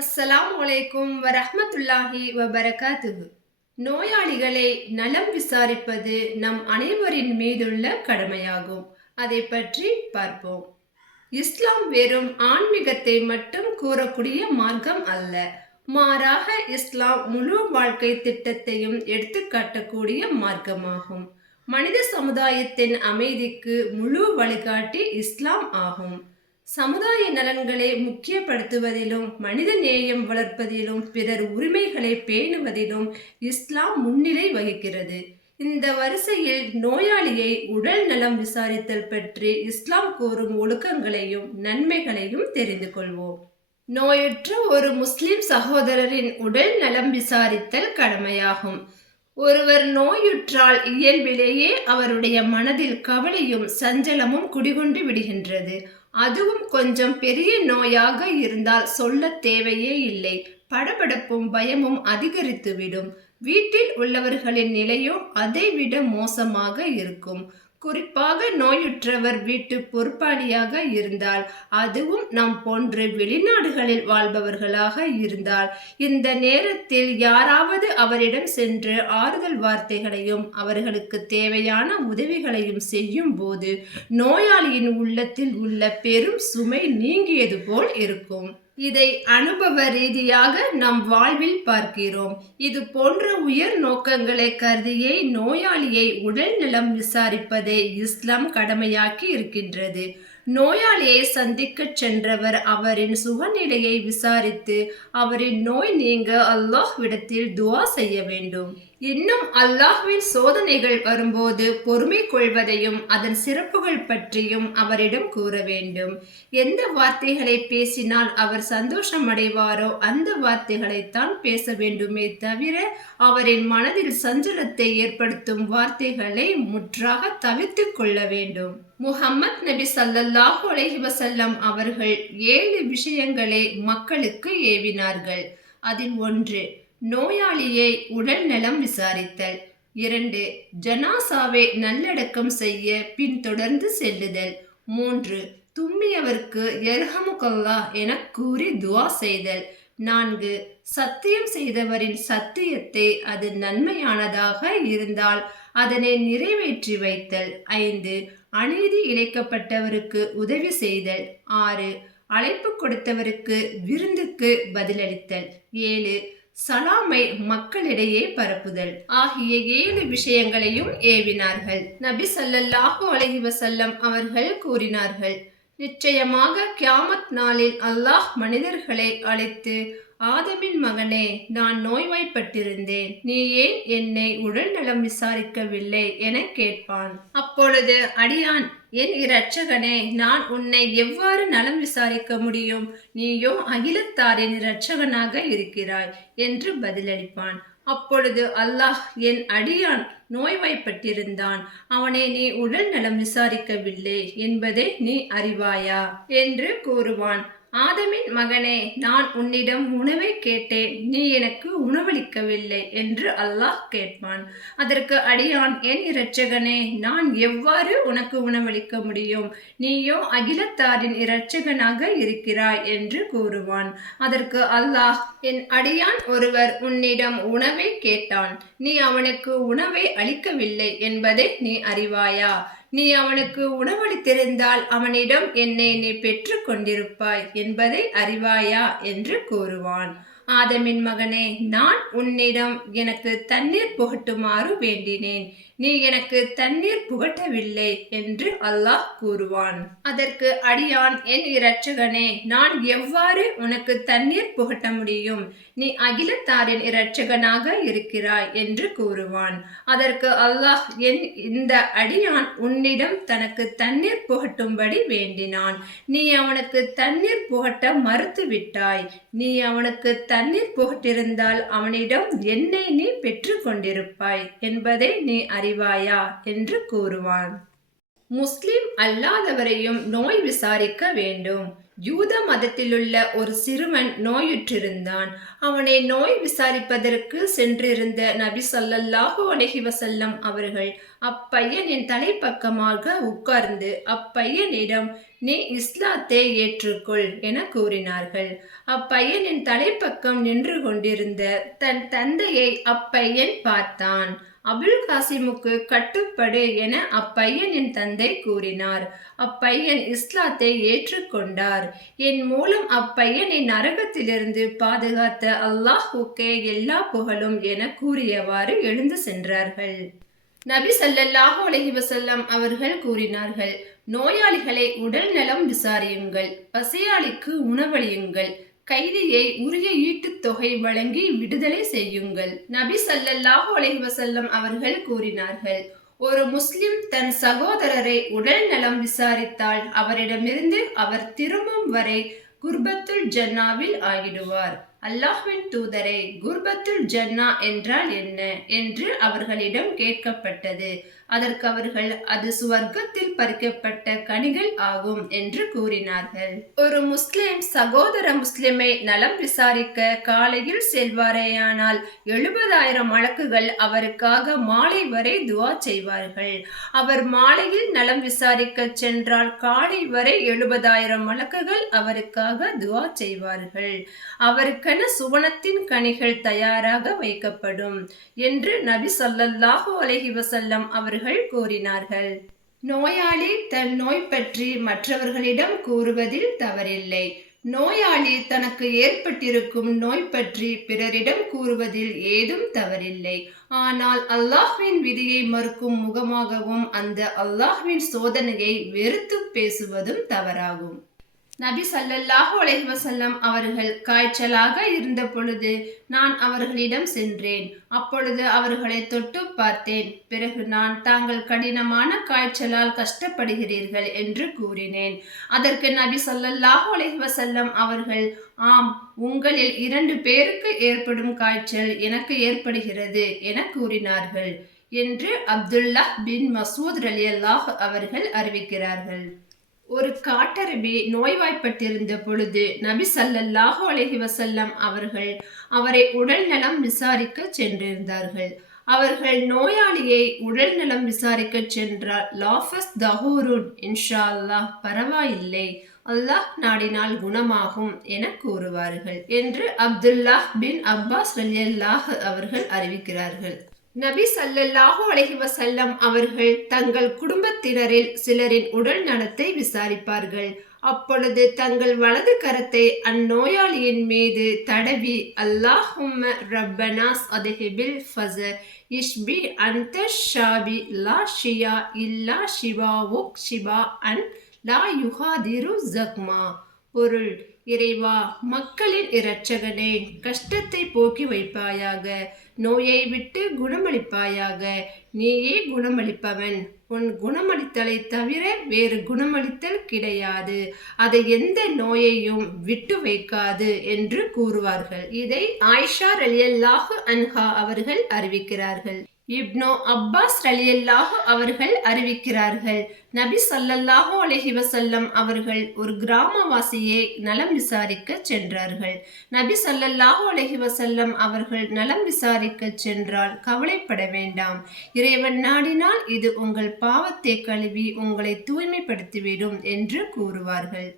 அஸ்ஸலாமு அலைக்கும் வரஹ்மத்துல்லாஹி வபரகாத்துஹு. நோயாளிகளை நலம் விசாரிப்பது நம் அனைவரின் மீதுள்ள கடமையாகும். அதை பற்றி பார்ப்போம். இஸ்லாம் வெறும் ஆன்மீகத்தை மட்டும் கூறக்கூடிய மார்க்கம் அல்ல. மாறாக இஸ்லாம் முழு வாழ்க்கை திட்டத்தையும் எடுத்துக்காட்டக்கூடிய மார்க்கமாகும். மனித சமுதாயத்தின் அமைதிக்கு முழு வழிகாட்டி இஸ்லாம் ஆகும். சமுதாய நலன்களை முக்கியப்படுத்துவதிலும் மனித நேயம் வளர்ப்பதிலும் பிறர் உரிமைகளை பேணுவதிலும் இஸ்லாம் முன்னிலை வகிக்கிறது. இந்த வரிசையில் நோயாளியை உடல் நலம் விசாரித்தல் பற்றி இஸ்லாம் கூறும் ஒழுக்கங்களையும் நன்மைகளையும் தெரிந்து கொள்வோம். நோயுற்ற ஒரு முஸ்லிம் சகோதரரின் உடல் நலம் விசாரித்தல் கடமையாகும். ஒருவர் நோயுற்றால் இயல்பிலேயே அவருடைய மனதில் கவலையும் சஞ்சலமும் குடிகொண்டு விடுகின்றது. அதுவும் கொஞ்சம் பெரிய நோயாக இருந்தால் சொல்ல தேவையே இல்லை. படபடப்பும் பயமும் அதிகரித்துவிடும். வீட்டில் உள்ளவர்களின் நிலையோ அதைவிட மோசமாக இருக்கும். குறிப்பாக நோயுற்றவர் வீட்டு பொறுப்பாளியாக இருந்தால், அதுவும் நாம் போன்று வெளிநாடுகளில் வாழ்பவர்களாக இருந்தால், இந்த நேரத்தில் யாராவது அவரிடம் சென்று ஆறுதல் வார்த்தைகளையும் அவர்களுக்கு தேவையான உதவிகளையும் செய்யும் போது நோயாளியின் உள்ளத்தில் உள்ள பெரும் சுமை நீங்கியது போல் இருக்கும். இதை அனுபவ ரீதியாக நம் வாழ்வில் பார்க்கிறோம். இது போன்ற உயர் நோக்கங்களை கருதியே நோயாளியை உடல் நலம் விசாரிப்பதை இஸ்லாம் கடமையாக்கி இருக்கின்றது. நோயாளியை சந்திக்க சென்றவர் அவரின் சுகநிலையை விசாரித்து அவரின் நோய் நீங்க அல்லாஹ்விடத்தில் துஆ செய்ய வேண்டும். இன்னும் அல்லாஹ்வின் சோதனைகள் வரும்போது பொறுமை கொள்வதையும் அதன் சிறப்புகள் பற்றியும் அவரிடம் கூற வேண்டும். எந்த வார்த்தைகளை பேசினால் அவர் சந்தோஷம் அடைவாரோ அந்த வார்த்தைகளைத்தான் பேச வேண்டுமே தவிர அவரின் மனதில் சஞ்சலத்தை ஏற்படுத்தும் வார்த்தைகளை முற்றாக தவிர்த்து கொள்ள வேண்டும். முஹம்மத் நபி ஸல்லல்லாஹு அலைஹி வஸல்லம் அவர்கள் 7 விஷயங்களை மக்களுக்கு ஏவினார்கள். அதில் 1, நோயாளியை உடல் நலம் விசாரித்தல். 2, ஜனாசாவை நல்லடக்கம் செய்ய பின் தொடர்ந்து செல்லுதல். 3, தும்மியவர்க்கு யர்ஹமுகல்லாஹ் என கூறி துஆ செய்தல். 4, சத்தியம் செய்தவரின் சத்தியத்தை அது நன்மையானதாக இருந்தால் அதனை நிறைவேற்றி வைத்தல். 5, அநீதி இழைக்கப்பட்டவருக்கு உதவி செய்தல். 6, அழைப்பு கொடுத்தவருக்கு விருந்துக்கு பதிலளித்தல். 7, சலாமை மக்களிடையே பரப்புதல் ஆகிய 7 விஷயங்களையும் ஏவினார்கள். நபி ஸல்லல்லாஹு அலைஹி வஸல்லம் அவர்கள் கூறினார்கள், நிச்சயமாக கியாமத் நாளில் அல்லாஹ் மனிதர்களை அழைத்து, ஆதமின் மகனே, நான் நோய்வாய்ப்பட்டிருந்தேன், நீ ஏன் என்னை உடல் நலம் விசாரிக்கவில்லை என கேட்பான். அப்பொழுது அடியான், என் இரட்சகனே, நான் உன்னை எவ்வாறு நலம் விசாரிக்க முடியும்? நீயோ அகிலத்தாரின் இரட்சகனாக இருக்கிறாய் என்று பதிலளிப்பான். அப்பொழுது அல்லாஹ், என் அடியான் நோய்வாய்ப்பட்டிருந்தான், அவனை நீ உடல் நலம் விசாரிக்கவில்லை என்பதை நீ அறிவாயா என்று கூறுவான். ஆதமின் மகனே, நான் உன்னிடம் உணவை கேட்டேன், நீ எனக்கு உணவளிக்கவில்லை என்று அல்லாஹ் கேட்பான். அதற்கு அடியான், என் இரட்சகனே, நான் எவ்வாறு உனக்கு உணவளிக்க முடியும்? நீயோ அகிலத்தாரின் இரட்சகனாக இருக்கிறாய் என்று கூறுவான். அதற்கு அல்லாஹ், என் அடியான் ஒருவர் உன்னிடம் உணவை கேட்டான், நீ அவனுக்கு உணவை அளிக்கவில்லை என்பதை நீ அறிவாயா? நீ அவனுக்கு உணவளித்திருந்தால் அவனிடம் என்னை நீ பெற்று கொண்டிருப்பாய் என்பதை அறிவாயா என்று கூறுவான். ஆதமின் மகனே, நான் உன்னிடம் எனக்கு தண்ணீர் புகட்டுமாறு வேண்டினேன், நீ எனக்கு தண்ணீர் புகட்டவில்லை என்று அல்லாஹ் கூறுவான். அதற்கு அடியான், என் இரட்சகனே, நான் எவ்வாறு உனக்கு தண்ணீர் புகட்ட முடியும்? நீ அகிலத்தாரின் இரட்சகனாக இருக்கிறாய் என்று கூறுவான். அதற்கு அல்லாஹ், இந்த அடியான் உன்னிடம் தனக்கு தண்ணீர் புகட்டும்படி வேண்டினான், நீ அவனுக்கு தண்ணீர் புகட்ட மறுத்து விட்டாய். நீ அவனுக்கு தண்ணீர் புகட்டிருந்தால் அவனிடம் என்னை நீ பெற்று கொண்டிருப்பாய் என்பதை நீ அறிவாயா என்று கூறுவான். முஸ்லிம் அல்லாதவரையும் நோய் விசாரிக்க வேண்டும். யூத மதத்திலுள்ள ஒரு சிறுவன் நோயுற்றிருந்தான். அவனை நோய் விசாரிப்பதற்கு சென்றிருந்த நபி ஸல்லல்லாஹு அலைஹி வஸல்லம் அவர்கள் அப்பையனின் தலைப்பக்கமாக உட்கார்ந்து அப்பையனிடம், நீ இஸ்லாத்தை ஏற்றுக்கொள் என கூறினார்கள். அப்பையனின் தலைப்பக்கம் நின்று கொண்டிருந்த தன் தந்தையை அப்பையன் பார்த்தான். அபுல் காசிமுக்கு கட்டுப்படு என அப்பையனின் தந்தை கூறினார். அப்பையன் இஸ்லாத்தை ஏற்றுக்கொண்டார். என் மூலம் அப்பையனை நரகத்திலிருந்து பாதுகாத்த அல்லாஹுக்கே எல்லா புகழும் என கூறியவாறு எழுந்து சென்றார்கள். நபி ஸல்லல்லாஹு அலைஹி வஸல்லம் அவர்கள் கூறினார்கள், நோயாளிகளை உடல் நலம் விசாரியுங்கள், பசியாளிக்கு உணவளியுங்கள், கைதியை உரிய ஈட்டுத் தொகை வழங்கி விடுதலை செய்யுங்கள். நபி ஸல்லல்லாஹு அலைஹி வஸல்லம் அவர்கள் கூறினார்கள், ஒரு முஸ்லிம் தன் சகோதரரை உடல் நலம் விசாரித்தால் அவரிடமிருந்து அவர் திரும்பும் வரை குர்பத்துல் ஜன்னாவில் ஆகிடுவார். அல்லாஹ்வின் தூதரே, குர்பத்துல் ஜன்னா என்றால் என்ன என்று அவர்களிடம் கேட்கப்பட்டது. அதற்கு அவர்கள், அது சுவர்க்கத்தில் பறிக்கப்பட்ட கனிகள் ஆகும் என்று கூறினார்கள். ஒரு முஸ்லிம் சகோதர முஸ்லிமை நலம் விசாரிக்க காலையில் செல்வாரேயானால் 70,000 மலக்குகள் அவருக்காக மாலை வரை துஆ செய்வார்கள். அவர் மாலையில் நலம் விசாரிக்க சென்றால் காலை வரை 70,000 மலக்குகள் அவருக்காக துஆ செய்வார்கள். அவருக்கென சுவனத்தின் கனிகள் தயாராக வைக்கப்படும் என்று நபி ஸல்லல்லாஹு அலைஹி வஸல்லம் அவர்கள் கூறினார்கள். நோயாளி தன் நோய் பற்றி மற்றவர்களிடம் கூறுவதில் தவறில்லை. நோயாளி தனக்கு ஏற்பட்டிருக்கும் நோய் பற்றி பிறரிடம் கூறுவதில் ஏதும் தவறில்லை. ஆனால் அல்லாஹ்வின் விதியை மறுக்கும் முகமாகவும் அந்த அல்லாஹ்வின் சோதனையை வெறுத்து பேசுவதும் தவறாகும். நபி ஸல்லல்லாஹு அலைஹி வஸல்லம் அவர்கள் காய்ச்சலாக இருந்த பொழுது நான் அவர்களிடம் சென்றேன். அப்பொழுது அவர்களை தொட்டு பார்த்தேன். பிறகு நான், தாங்கள் கடினமான காய்ச்சலால் கஷ்டப்படுகிறீர்கள் என்று கூறினேன். அதற்கு நபி ஸல்லல்லாஹு அலைஹி வஸல்லம் அவர்கள், ஆம், உங்களில் 2 பேருக்கு ஏற்படும் காய்ச்சல் எனக்கு ஏற்படுகிறது என கூறினார்கள் என்று அப்துல்லாஹ் பின் மசூத் ரலியல்லாஹு அவர்கள் அறிவிக்கிறார்கள். ஒரு காட்டெருமை நோய்வாய்ப்பட்டிருந்த பொழுது நபி ஸல்லல்லாஹு அலைஹி வஸல்லம் அவர்கள் அவரை உடல் நலம் விசாரிக்க சென்றிருந்தார்கள். அவர்கள் நோயாளியை உடல் நலம் விசாரிக்க சென்றால், லாஃபஸ் தஹூருன், இன்ஷா அல்லாஹ், பரவாயில்லை, அல்லாஹ் நாடினால் குணமாகும் என கூறுவார்கள் என்று அப்துல்லாஹ் பின் அப்பாஸ் ரலியல்லாஹு அவர்கள் அறிவிக்கிறார்கள். நபி ஸல்லல்லாஹு அலைஹி வஸல்லம் அவர்கள் தங்கள் குடும்பத்தினரில் சிலரின் உடல் நலத்தை விசாரிப்பார்கள். அப்பொழுது தங்கள் வலது கரத்தை அந்நோயாளியின் மீது தடவி, அல்லாஹும்ம ரப்பனாஸ் அதஹிபில் ஃபஸர் இஷ்பி அன்த ஷாபி லா ஷியா இல்லா ஷிபாவுக் ஷிபா அன் லா யுகாதிரு ஜக்மா. பொருள்: இறைவா, மக்களின் இரட்சகனே, கஷ்டத்தை போக்கி வைப்பாயாக, நோயை விட்டு குணமளிப்பாயாக. நீயே குணமளிப்பவன். உன் குணமளித்தலை தவிர வேறு குணமளித்தல் கிடையாது. அதை எந்த நோயையும் விட்டு வைக்காது என்று கூறுவார்கள். இதை ஆயிஷா ரலியல்லாஹு அன்ஹா அவர்கள் அறிவிக்கிறார்கள். இப்னு அப்பாஸ் ரலியல்லாஹு அவர்கள் அறிவிக்கிறார்கள், நபி ஸல்லல்லாஹு அலைஹி வஸல்லம் அவர்கள் ஒரு கிராமவாசியை நலம் விசாரிக்க சென்றார்கள். நபி ஸல்லல்லாஹு அலைஹி வஸல்லம் அவர்கள் நலம் விசாரிக்க சென்றால், கவலைப்பட வேண்டாம், இறைவன் நாடினால் இது உங்கள் பாவத்தை கழுவி உங்களை தூய்மைப்படுத்திவிடும் என்று கூறுவார்கள்.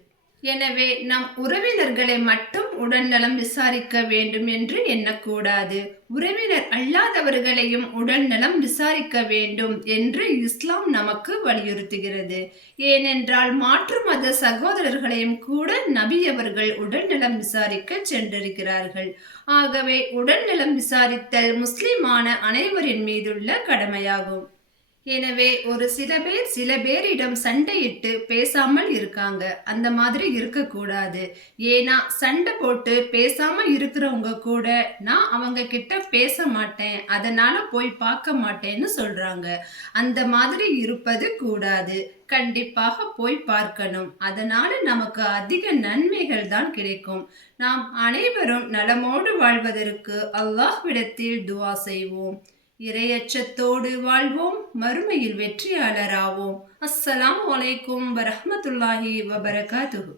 எனவே நம் உறவினர்களை மட்டும் உடல்நலம் விசாரிக்க வேண்டும் என்று எண்ணக்கூடாது. உறவினர் அல்லாதவர்களையும் உடல்நலம் விசாரிக்க வேண்டும் என்று இஸ்லாம் நமக்கு வலியுறுத்துகிறது. ஏனென்றால் மாற்று மத சகோதரர்களையும் கூட நபி அவர்கள் உடல்நலம் விசாரிக்க சென்றிருக்கிறார்கள். ஆகவே உடல்நலம் விசாரித்தல் முஸ்லிமான அனைவரின் மீதுள்ள கடமையாகும். எனவே ஒரு சில பேரிடம் சண்டையிட்டு பேசாமல் இருக்காங்க. அந்த மாதிரி இருக்கக்கூடாது. ஏன்னா சண்டை போட்டு பேசாம இருக்கிறவங்க கூட நான் அவங்க கிட்ட பேச மாட்டேன், அதனால போய் பார்க்க மாட்டேன்னு சொல்றாங்க. அந்த மாதிரி இருப்பது கூடாது. கண்டிப்பாக போய் பார்க்கணும். அதனால நமக்கு அதிக நன்மைகள் தான் கிடைக்கும். நாம் அனைவரும் நலமோடு வாழ்வதற்கு அல்லாஹ்விடத்தில் துஆ செய்வோம். இறையச்சத்தோடு வாழ்வோம். மறுமையில் வெற்றியாளராவோம். அஸ்ஸலாமு அலைக்கும் வரஹ்மத்துல்லாஹி வபரகாத்துஹு.